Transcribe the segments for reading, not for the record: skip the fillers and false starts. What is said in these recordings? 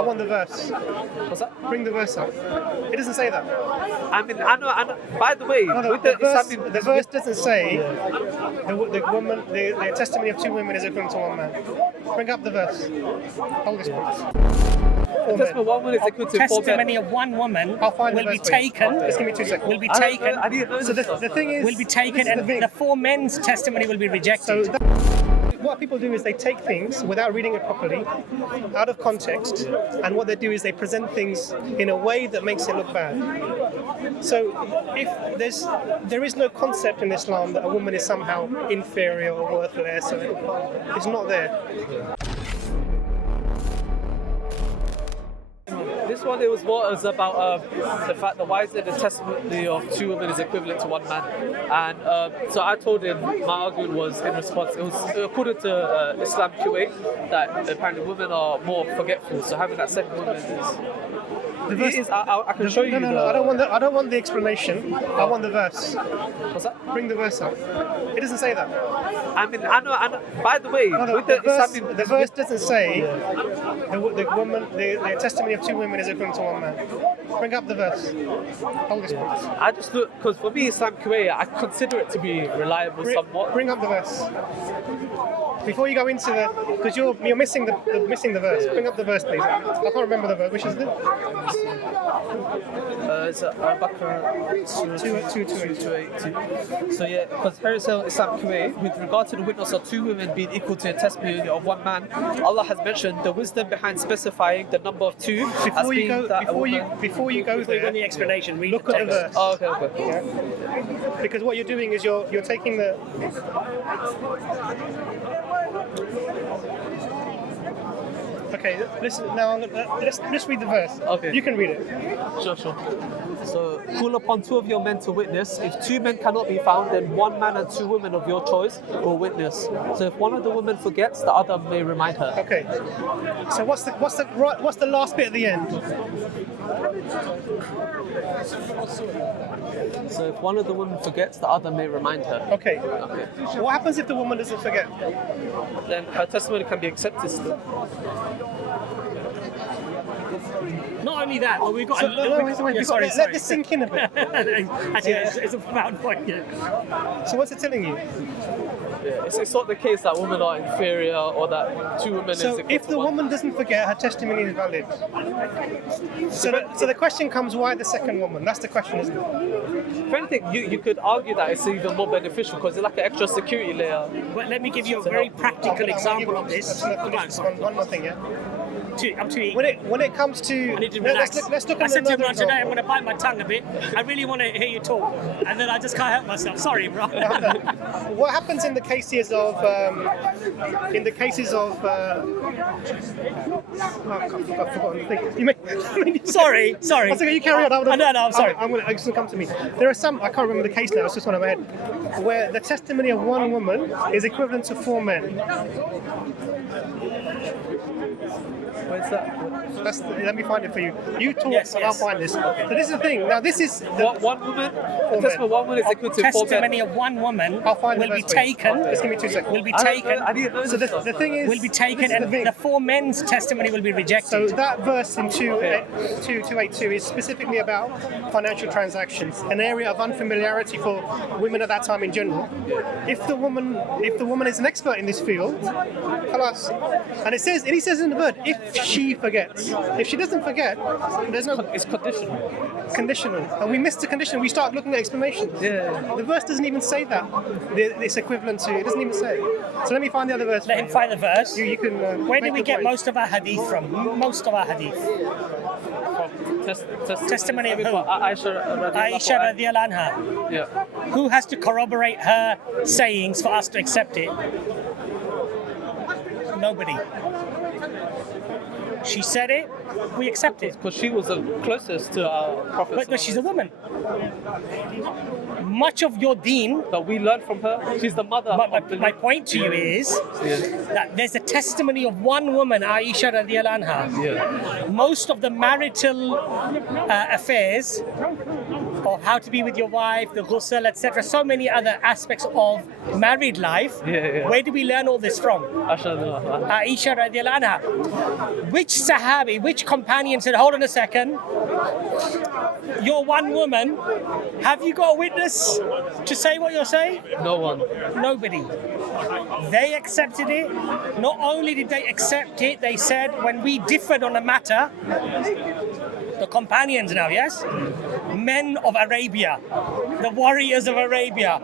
I want the verse. What's that? Bring the verse up. It doesn't say that. I mean, I know. By the way, No, with the the verse doesn't say the testimony of two women is equivalent to one man. Bring up the verse. Hold this, please. testimony of one woman is equivalent to four men. Testimony of one woman I'll find will the be verse for you. taken. Just give me 2 seconds. Will be taken. I didn't know So this. the thing is, Will be taken, this is and the the four men's testimony will be So rejected. what people do is they take things without reading it properly, out of context, and what they do is they present things in a way that makes it look bad. So if there is no concept in Islam that a woman is somehow inferior or worthless, or it's not there. This one, it was about the fact that why is it the testimony of two women is equivalent to one man? And so I told him my argument was in response. It was according to Islam Kuwait that apparently women are more forgetful. So having that second woman is. I can show you. No. I don't want the explanation. I want the verse. What's that? Bring the verse up. It doesn't say that. I mean, I know. By the way, with The verse doesn't say the testimony of two women is equivalent to one man. Bring up the verse. Hold this, please. I just look because for me, Islam Kuwait, I consider it to be reliable somewhat. Bring up the verse. Before you go into because you're missing the verse. Bring up the verse, please. I can't remember the verse. Which is it? It's Al-Baqarah 282. So yeah, because here it says Islam Kuwait, with regard to the witness of two women being equal to a testimony of one man, Allah has mentioned the wisdom behind specifying the number of two. Before you go there, the explanation, read look the at the text. verse. Oh, okay. Yeah. Because what you're doing is you're taking the. Okay, listen. Now let's read the verse. Okay. You can read it. Sure. So, call upon two of your men to witness. If two men cannot be found, then one man and two women of your choice will witness. So, if one of the women forgets, the other may remind her. Okay. So what's the last bit at the end? So, if one of the women forgets, the other may remind her. Okay. What happens if the woman doesn't forget? Then her testimony can be accepted still. Not only that, but we've got. Let this sink in a bit. Actually, it's a profound point. Yeah. So what's it telling you? Yeah, it's not the case that women are inferior or that two women So is equal if to the one. woman doesn't forget, her testimony is valid. So the question comes, why the second woman? That's the question, isn't it? If anything, you could argue that it's even more beneficial because it's like an extra security layer. But let me give you a very practical example of this. One more thing, yeah. I'm too eager. When it comes to, I need to relax. let's look I at said to another him today, I'm example. going to bite my tongue a bit. I really want to hear you talk, and then I just can't help myself. Sorry, bro. What happens in the cases of I've forgotten the thing. Sorry. That's okay, you carry on. No, I'm sorry. It's going to come to me. There are some, I can't remember the case now, it's just one in my head, where the testimony of one woman is equivalent to four men. Where's that? Let me find it for you. You talk, Yes, and yes. I'll find this. So this is the thing. Now this is One woman? men. Testimony of one woman is equal to four men. Testimony of one woman I'll find the will be verse for you. taken. Just give me 2 seconds. Will be taken. I didn't know So this. the thing is, Will be taken, this is and thing. the four men's testimony will be So rejected. that verse in 282 is specifically about financial transactions, an area of unfamiliarity for women at that time in general. If the woman is an expert in this field, halas. And he says in the word, if she forgets. If she doesn't forget, there's no. It's conditional. Conditional. And we miss the condition. We start looking at explanations. Yeah. The verse doesn't even say that. It's equivalent to. It doesn't even say. So let me find the other verse. Let him find the verse. You can. Where do make we your get point. most of our hadith from? Most of our hadith. Testimony of who? Aisha radiallahu anha. Yeah. Who has to corroborate her sayings for us to accept it? Nobody. She said it, we accept it. Because she was the closest to our Prophet. But she's a woman. Much of your deen, But we learned from her. She's the mother. my point to you is that there's a testimony of one woman, Aisha radiallahu anha. Yeah. Most of the marital affairs of how to be with your wife, the ghusl, etc. So many other aspects of married life. Where do we learn all this from? Aisha radiallahu anha. Which Sahabi, which companion said, hold on a second, you're one woman, have you got a witness to say what you're saying? No one. Nobody. They accepted it. Not only did they accept it, they said, when we differed on a matter, the companions now, yes? Men of Arabia, the warriors of Arabia.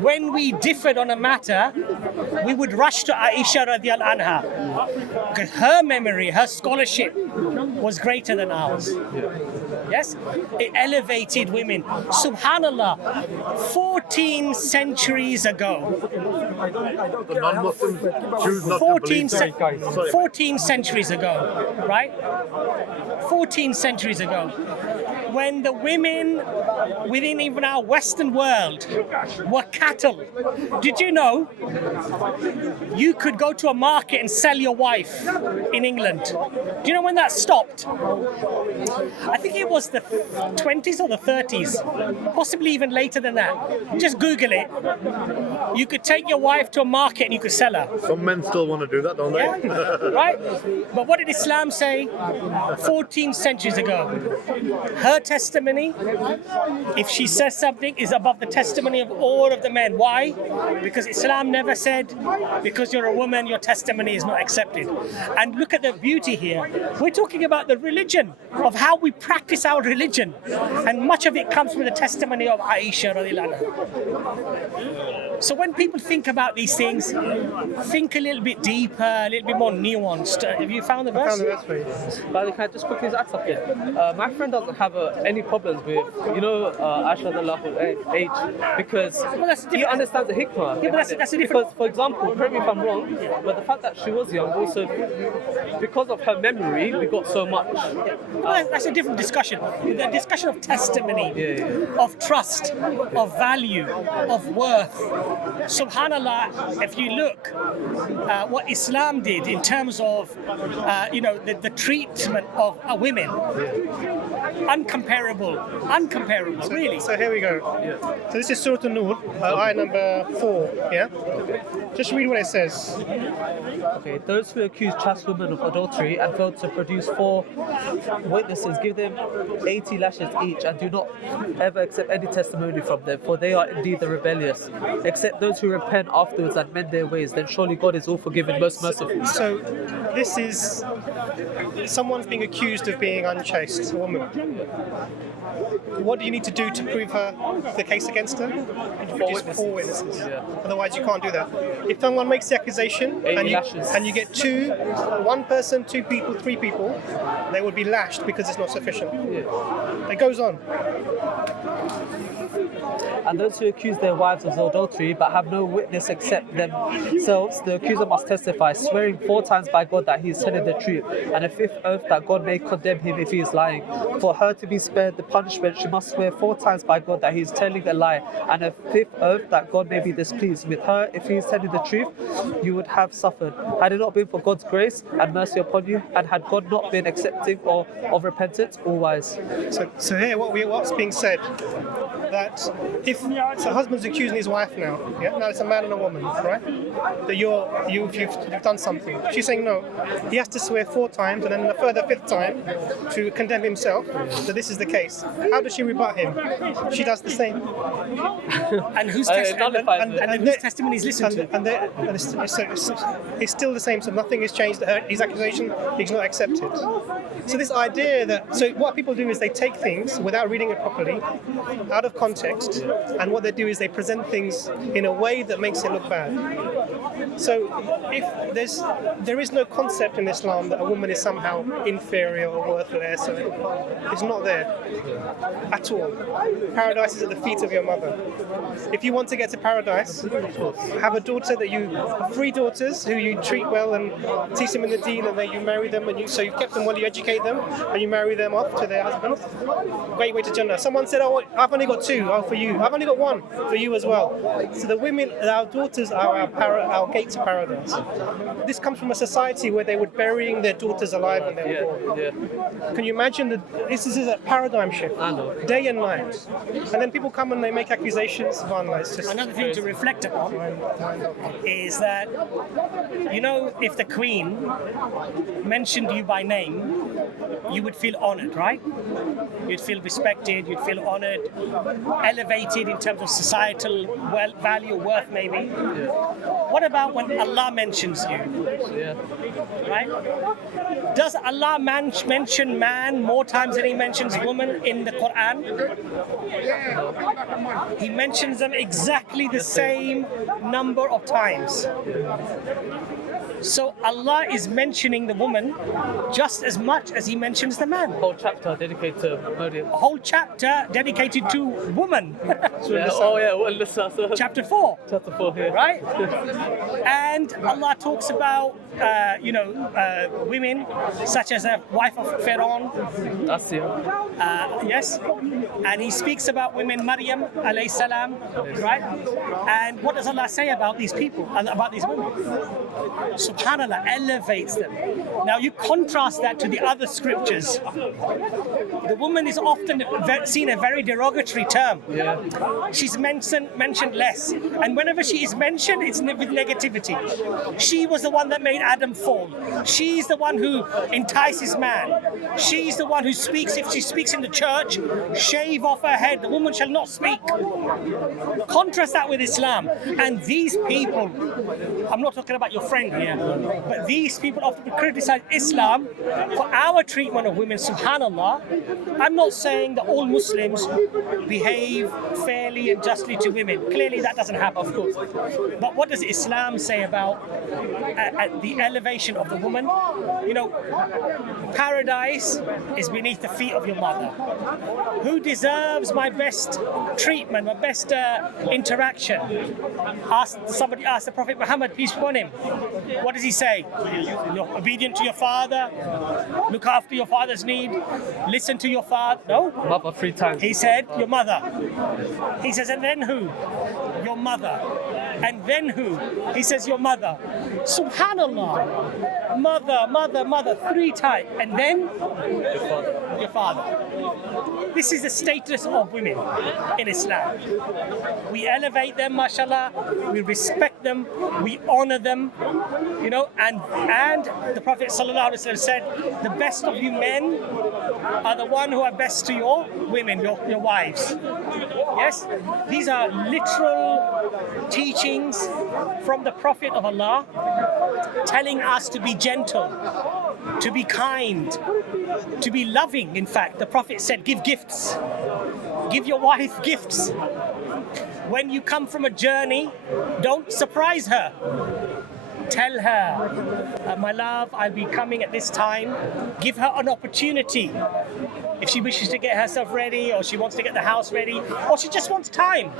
When we differed on a matter, we would rush to Aisha radiallahu anha. Because her memory, her scholarship was greater than ours. Yes? It elevated women. Subhanallah, 14 centuries ago. The non-Muslims choose not to believe. 14 centuries ago, right? 14 centuries ago, when the women within even our Western world were cattle. Did you know you could go to a market and sell your wife in England? Do you know when that stopped? I think it was the 20s or the 30s, possibly even later than that. Just Google it. You could take your wife to a market and you could sell her. Some men still want to do that, don't they? Yeah, right? But what did Islam say 14 centuries ago? Her testimony, if she says something, is above the testimony of all of the men. Why? Because Islam never said, because you're a woman, your testimony is not accepted. And look at the beauty here. We're talking about the religion, of how we practice our religion. And much of it comes from the testimony of Aisha radiallahu anha. So when people think about these things, think a little bit deeper, a little bit more nuanced. Have you found the verse? I found the verse for you. But can I just quickly add something? My friend doesn't have any problems with, Aisha radiallahu age, because he understands the hikmah. Yeah, but that's a different. Because, for example, correct me if I'm wrong, but the fact that she was young, also because of her memory, we got so much. Well, that's a different discussion. The discussion of testimony, of trust, of value, of worth. Subhanallah, if you look what Islam did in terms of, the treatment of women, uncomparable, really. So here we go. So this is Surah An-Nur, ayah number 4. Yeah. Just read what it says. Okay, those who accuse chaste women of adultery and fail to produce 4 witnesses, give them 80 lashes each, and do not ever accept any testimony from them, for they are indeed the rebellious. Except those who repent afterwards and mend their ways, then surely God is all forgiving, most merciful. So this is someone's being accused of being unchaste, a woman. What do you need to do to prove the case against her? You produce 4 witnesses. Yeah. Otherwise, you can't do that. If someone makes the accusation and you get 1 person, 2 people, 3 people, they would be lashed because it's not sufficient. It goes on. And those who accuse their wives of adultery but have no witness except themselves, the accuser must testify, swearing 4 times by God that he is telling the truth, and a 5th oath that God may condemn him if he is lying. For her to be spared the punishment, she must swear 4 times by God that he is telling a lie, and a 5th oath that God may be displeased with her if he is telling the truth. You would have suffered had it not been for God's grace and mercy upon you, and had God not been accepting of repentance, all wise. So here, what's being said, that if a husband's accusing his wife now it's a man and a woman, right? That you've done something. She's saying no. He has to swear 4 times, and then a further 5th time to condemn himself that this is the case. How does she rebut him? She does the same. And whose testimony is listened to? And it's still the same. So nothing has changed. His accusation is not accepted. So this idea that what people do is they take things without reading it properly, out of context, and what they do is they present things in a way that makes it look bad. So if there is no concept in Islam that a woman is somehow inferior or worthless, it's not there at all. Paradise is at the feet of your mother. If you want to get to paradise, have a daughter 3 daughters who you treat well and teach them in the deen, and then you marry them, so you kept them while you educate them, and you marry them off to their husbands. Great way to Jannah. Someone said, "Oh, I've only got 2. Oh, for you. I've only got 1 for you as well." So the women, our daughters, are our gates of paradise. This comes from a society where they were burying their daughters alive when they were born. Yeah. Can you imagine that this is a paradigm shift, I know. day and night? And then people come and they make accusations. It's just Another thing to reflect upon is that, you know, if the Queen mentioned you by name, you would feel honored, right? You'd feel respected, you'd feel honored, elevated in terms of societal value, worth maybe. What about when Allah mentions you, Yeah. right? Does Allah mention man more times than he mentions woman in the Quran? He mentions them exactly the same number of times. So Allah is mentioning the woman just as much as he mentions the man. Whole chapter dedicated to Maryam. A whole chapter dedicated to woman. Yeah. Oh yeah. Well, listen. Chapter 4. Chapter 4 here. Right? And Allah talks about, women such as a wife of Pharaoh. Asya. Yes. And he speaks about women, Maryam, alayhi salam, right? And what does Allah say about these people, about these women? Subhanallah, elevates them. Now you contrast that to the other scriptures. The woman is often seen a very derogatory term. Yeah. She's mentioned less. And whenever she is mentioned, it's with negativity. She was the one that made Adam fall. She's the one who entices man. She's the one who speaks. If she speaks in the church, shave off her head. The woman shall not speak. Contrast that with Islam. And these people, I'm not talking about your friend here, but these people often criticize Islam for our treatment of women. Subhanallah. I'm not saying that all Muslims behave fairly and justly to women. Clearly that doesn't happen, of course. But what does Islam say about the elevation of the woman? You know, paradise is beneath the feet of your mother. Who deserves my best treatment, my best interaction? Somebody asked the Prophet Muhammad, peace be upon him. What does he say? You're obedient to your father, look after your father's need, listen to your father. No? Mother 3 times. He said, your mother. He says, and then who? Your mother. And then who? He says, your mother. Subhanallah. Mother, 3 times. And then? Your father. This is the status of women in Islam. We elevate them, mashallah. We respect them. We honor them. You know, and the Prophet ﷺ said, the best of you men are the one who are best to your women, your wives. Yes? These are literal teachings from the Prophet of Allah telling us to be gentle, to be kind, to be loving. In fact, the Prophet said, give gifts. Give your wife gifts. When you come from a journey, don't surprise her. Tell her, my love, I'll be coming at this time. Give her an opportunity. If she wishes to get herself ready, or she wants to get the house ready, or she just wants time.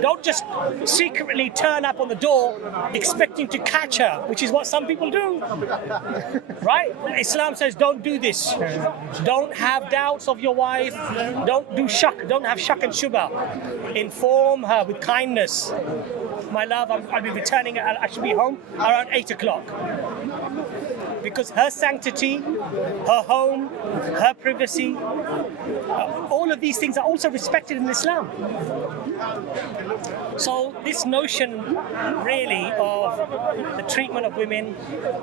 Don't just secretly turn up on the door expecting to catch her, which is what some people do. Right? Islam says don't do this. Don't have doubts of your wife. Don't do shak. Don't have shak and shubha. Inform her with kindness. My love, I'll be returning, I should be home around 8 o'clock. Because her sanctity, her home, her privacy, all of these things are also respected in Islam. So this notion really of the treatment of women,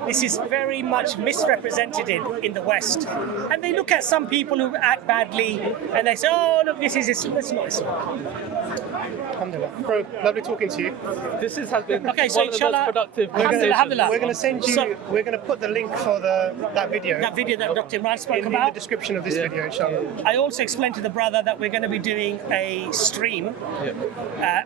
this is very much misrepresented in the West. And they look at some people who act badly and they say, oh look, this is Islam. That's not Islam. Alhamdulillah. Bro, lovely talking to you. This has been Okay, so one of the most productive Alhamdulillah. We're going to send you, we're going to put the link for that video. That video that Dr. Imran spoke in about. the description of this video, inshallah. I also explained to the brother that we're going to be doing a stream.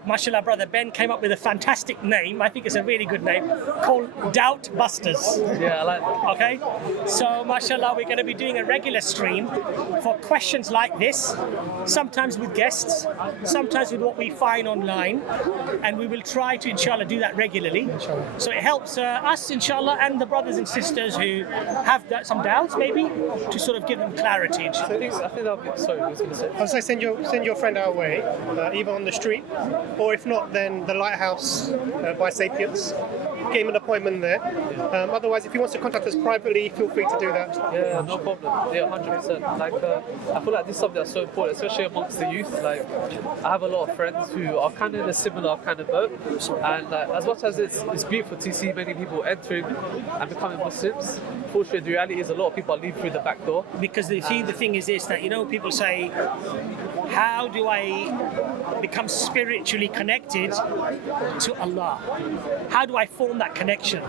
Mashallah, brother Ben came up with a fantastic name. I think it's a really good name called Doubt Busters. Yeah, I like that. Okay, so mashallah, we're going to be doing a regular stream for questions like this, sometimes with guests, sometimes with what we find online, and we will try to inshallah do that regularly. So it helps us inshallah and the brothers and sisters who have some doubts maybe to sort of give them clarity. I think that'll be, sorry, I was going to say. I was going to say, send your friend our way, either on the street, or if not, then the Lighthouse by Sapiens. get him an appointment there. Otherwise, if he wants to contact us privately, feel free to do that. Yeah, no problem. Yeah, 100%. Like, I feel like this is something that's so important, especially amongst the youth. Like, I have a lot of friends who are kind of in a similar kind of boat, and as much as it's beautiful to see many people entering and becoming Muslims, unfortunately, the reality is a lot of people are leaving through the back door. Because the thing is this, that, you know, people say, how do I become spiritually connected to Allah? How do I form that connection?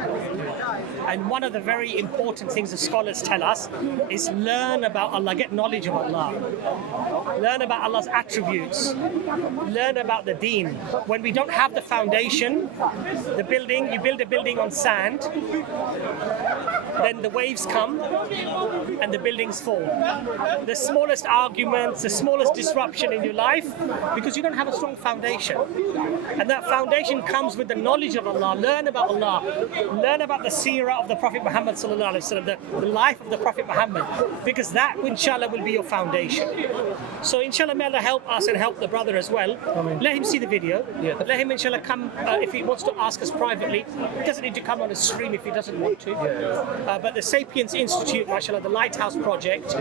And one of the very important things the scholars tell us is learn about Allah, get knowledge of Allah, learn about Allah's attributes, learn about the deen. When we don't have the foundation, the building, you build a building on sand, then the waves come and the buildings fall. The smallest arguments, the smallest disruption in your life, because you don't have a strong foundation. And that foundation comes with the knowledge of Allah. Learn about Allah, learn about the seerah of the Prophet Muhammad sallallahu alaihi wasallam, the life of the Prophet Muhammad, because that, inshallah, will be your foundation. So inshallah, may Allah help us and help the brother as well. Let him see the video. Yeah. Let him inshallah come, if he wants to ask us privately. He doesn't need to come on a stream if he doesn't want to. But the Sapiens Institute, mashallah, the Lighthouse Project,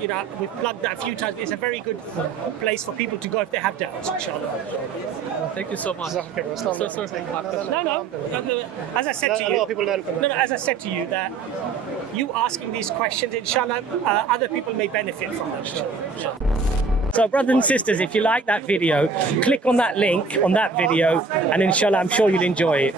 you know, we've plugged that a few times. It's a very good place for people to go if they have doubts, inshallah. Thank you so much. So So sorry for my question. No. As I said to A you, lot of people learn from that. as I said to you, that you asking these questions, inshallah, other people may benefit from them. Inshallah. So brothers and sisters, if you like that video, click on that link on that video, and inshallah, I'm sure you'll enjoy it.